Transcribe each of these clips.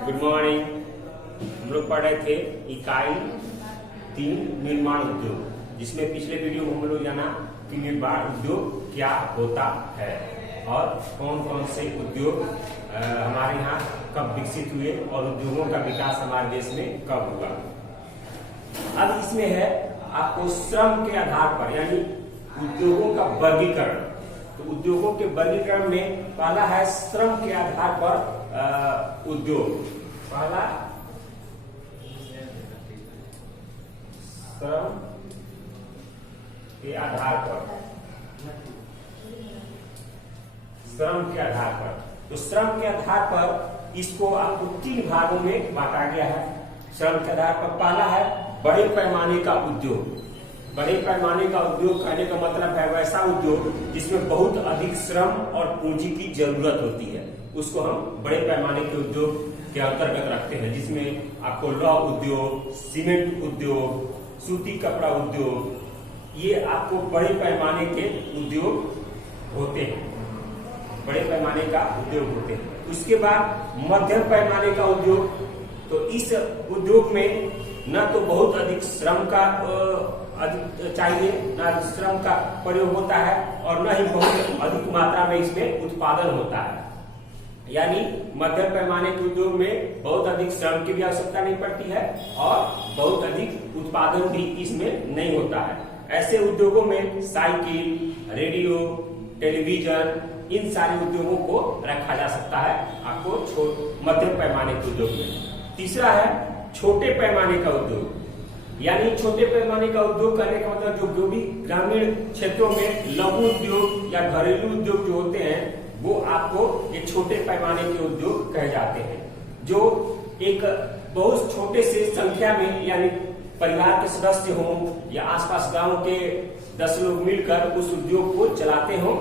Good morning. हम लोग पढ़ रहे थे इकाई 3 निर्माण उद्योग, जिसमें पिछले वीडियो में हम लोग जाना कि निर्माण उद्योग क्या होता है और कौन कौन से उद्योग हमारे यहाँ कब विकसित हुए और उद्योगों का विकास हमारे देश में कब हुआ। अब इसमें है आपको श्रम के आधार पर यानी उद्योगों का वर्गीकरण। तो उद्योगों के वर्गीकरण में पहला है श्रम के आधार पर उद्योग। पहला श्रम के आधार पर, श्रम के आधार पर। तो श्रम के आधार पर इसको आपको 3 भागों में बांटा गया है। श्रम के आधार पर पहला है बड़े पैमाने का उद्योग। बड़े पैमाने का उद्योग कहने का मतलब है वैसा उद्योग जिसमें बहुत अधिक श्रम और पूंजी की जरूरत होती है, उसको हम बड़े पैमाने के उद्योग के अंतर्गत रखते हैं, जिसमें आपको लौह उद्योग, सीमेंट उद्योग, सूती कपड़ा उद्योग, ये आपको बड़े पैमाने के उद्योग होते हैं, बड़े पैमाने का उद्योग होते हैं। उसके बाद मध्यम पैमाने का उद्योग। तो इस उद्योग में न तो बहुत अधिक श्रम का अधिक चाहिए, न श्रम का प्रयोग होता है और न ही बहुत अधिक मात्रा में इसमें उत्पादन होता है। यानी मध्यम पैमाने के उद्योग में बहुत अधिक श्रम की भी आवश्यकता नहीं पड़ती है और बहुत अधिक उत्पादन भी इसमें नहीं होता है। ऐसे उद्योगों में साइकिल, रेडियो, टेलीविजन, इन सारे उद्योगों को रखा जा सकता है आपको मध्यम पैमाने के उद्योग में। तीसरा है छोटे पैमाने का उद्योग। यानी छोटे पैमाने का उद्योग करने का मतलब जो भी ग्रामीण क्षेत्रों में लघु उद्योग या घरेलू उद्योग जो होते हैं वो आपको एक छोटे पैमाने के उद्योग कहे जाते हैं, जो एक बहुत छोटे से संख्या में यानी परिवार के सदस्य हों या आसपास गांव के 10 लोग मिलकर उस उद्योग को चलाते हों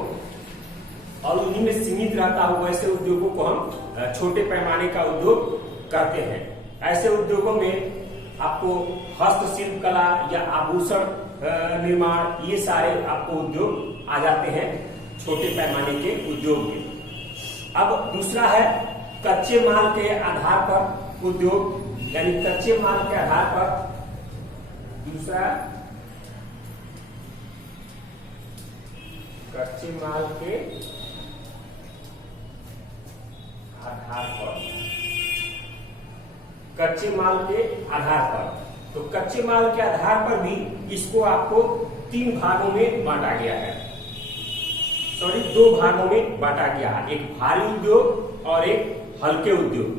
और उन्हीं में सीमित रहता हो, वैसे उद्योगों को हम छोटे पैमाने का उद्योग कहते हैं। ऐसे उद्योगों में आपको हस्तशिल्प कला या आभूषण निर्माण, ये सारे आपको उद्योग आ जाते हैं छोटे पैमाने के उद्योग में। अब दूसरा है कच्चे माल के आधार पर उद्योग। यानी कच्चे माल के आधार पर दूसरा कच्चे माल के आधार पर, कच्चे माल के आधार पर। तो कच्चे माल के आधार पर भी इसको आपको 3 भागों में बांटा गया है, 2 भागों में बांटा गया है। एक भारी उद्योग और एक हल्के उद्योग।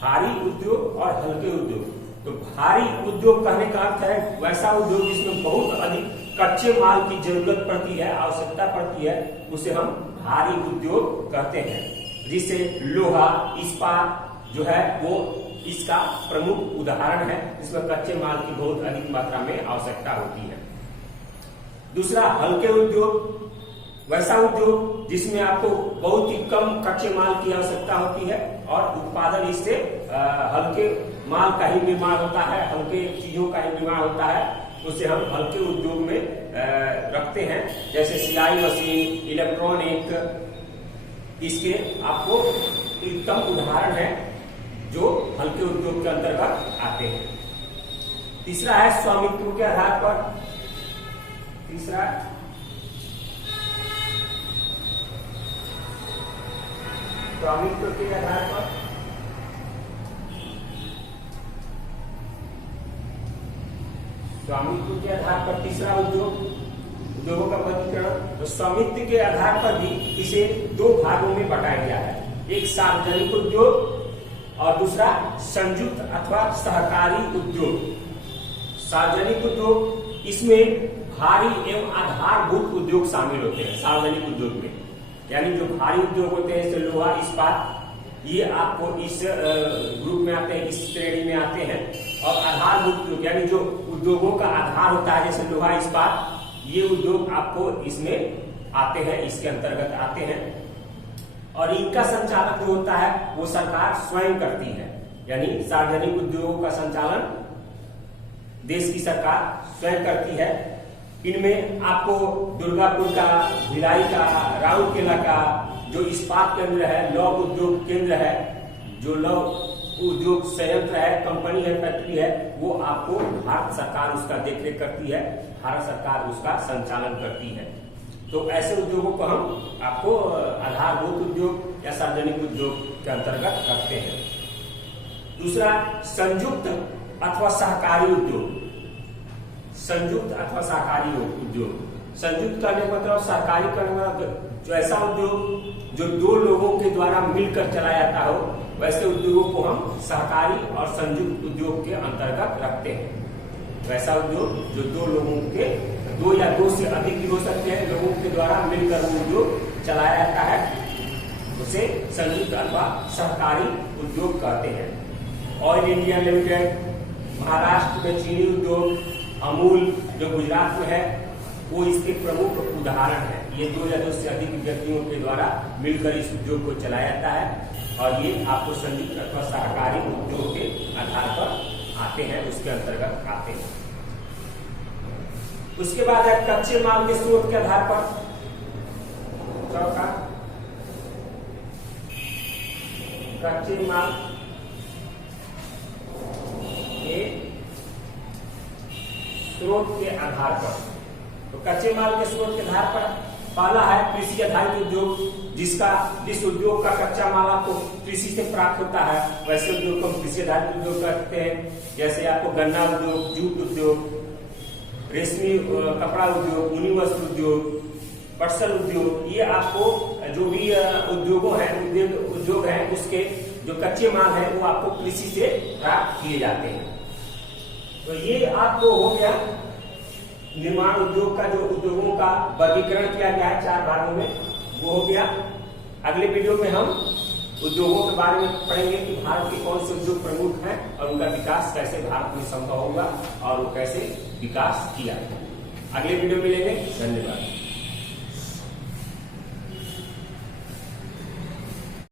भारी उद्योग और हल्के उद्योग। तो भारी उद्योग कहने का अर्थ है वैसा उद्योग जिसमें बहुत अधिक कच्चे माल की जरूरत पड़ती है, आवश्यकता पड़ती है, उसे हम भारी उद्योग कहते हैं। जिसे लोहा, इस्पात जो है वो इसका प्रमुख उदाहरण है, जिसमें कच्चे माल की बहुत अधिक मात्रा में आवश्यकता होती है। दूसरा हल्के उद्योग, वैसा उद्योग जिसमें आपको बहुत ही कम कच्चे माल की आवश्यकता होती है और उत्पादन इससे हल्के माल का ही निर्माण होता है, हल्के चीजों का ही निर्माण होता है, उसे हम हल्के उद्योग में रखते हैं। जैसे सिलाई मशीन, इलेक्ट्रॉनिक, इसके आपको उत्तम उदाहरण है जो हल्के उद्योग के अंतर्गत आते हैं। तीसरा है स्वामित्व के आधार पर। तीसरा स्वामित्व के आधार पर। स्वामित्व के आधार पर तीसरा उद्योगों का वर्गीकरण। तो स्वामित्व के आधार पर भी इसे 2 भागों में बांटा गया है। एक सार्वजनिक उद्योग और दूसरा संयुक्त अथवा सहकारी उद्योग। सार्वजनिक उद्योग, इसमें भारी एवं आधारभूत उद्योग शामिल होते हैं सार्वजनिक उद्योग में। यानी जो भारी उद्योग होते हैं जैसे लोहा, इस्पात, ये आपको इस ग्रुप में आते हैं, इस श्रेणी में आते हैं। और आधारभूत उद्योग यानी जो उद्योगों का आधार होता है जैसे लोहा, इस्पात, ये उद्योग आपको इसमें आते हैं, इसके अंतर्गत आते हैं। और इनका संचालन जो होता है वो सरकार स्वयं करती है। यानी सार्वजनिक उद्योगों का संचालन देश की सरकार स्वयं करती है। इनमें आपको दुर्गापुर का, भिलाई का, राउरकेला का जो इस्पात केंद्र है, लौह उद्योग केंद्र है, जो लौह उद्योग संयंत्र है, कंपनी है, फैक्ट्री है, वो आपको भारत सरकार उसका देखरेख करती है, भारत सरकार उसका संचालन करती है। तो ऐसे उद्योगों को हम आपको आधारभूत उद्योग या सार्वजनिक उद्योग के अंतर्गत रखते हैं। दूसरा, संयुक्त अथवा सहकारी उद्योग। संयुक्त अथवा सहकारी उद्योग, संयुक्त करने का मतलब, सहकारी करने का मतलब जो ऐसा उद्योग जो दो लोगों के द्वारा मिलकर चलाया जाता हो, वैसे उद्योगों को हम सहकारी और संयुक्त उद्योग के अंतर्गत रखते हैं। वैसा उद्योग जो दो लोगों के, दो या दो से अधिक भी हो सकते हैं, लोगों के द्वारा मिलकर वो उद्योग चलाया जाता है, उसे संयुक्त अथवा सहकारी उद्योग कहते हैं। ऑयल इंडिया लिमिटेड, महाराष्ट्र में चीनी उद्योग, अमूल जो गुजरात में है, वो इसके प्रमुख उदाहरण है। ये दो या दो से अधिक व्यक्तियों के द्वारा मिलकर इस उद्योग को चलाया जाता है और ये आपको संयुक्त अथवा सहकारी उद्योग के आधार पर आते हैं, उसके अंतर्गत आते हैं। उसके बाद है कच्चे माल के स्रोत के आधार पर। चौथा, कच्चे माल के स्रोत के आधार पर। तो कच्चे माल के स्रोत के आधार पर पहला है कृषि आधारित उद्योग, जिस उद्योग का कच्चा माल आपको कृषि से प्राप्त होता है, वैसे उद्योग को हम कृषि आधारित उद्योग कहते हैं। जैसे आपको गन्ना उद्योग, जूट उद्योग, रेशमी कपड़ा उद्योग, ऊनी वस्त्र उद्योग, पटसन उद्योग, ये आपको जो भी उद्योगों हैं, उद्योग हैं, उसके जो कच्चे माल है वो आपको कृषि से प्राप्त किए जाते हैं। तो ये आपको हो गया निर्माण उद्योग का, जो उद्योगों का वर्गीकरण किया गया है 4 भागों में, वो हो गया। अगले वीडियो में हम उद्योगों के बारे में पढ़ेंगे कि भारत के कौन से उद्योग प्रमुख हैं और उनका विकास कैसे भारत में संभव होगा और वो कैसे विकास किया। अगले वीडियो में मिलेंगे। धन्यवाद।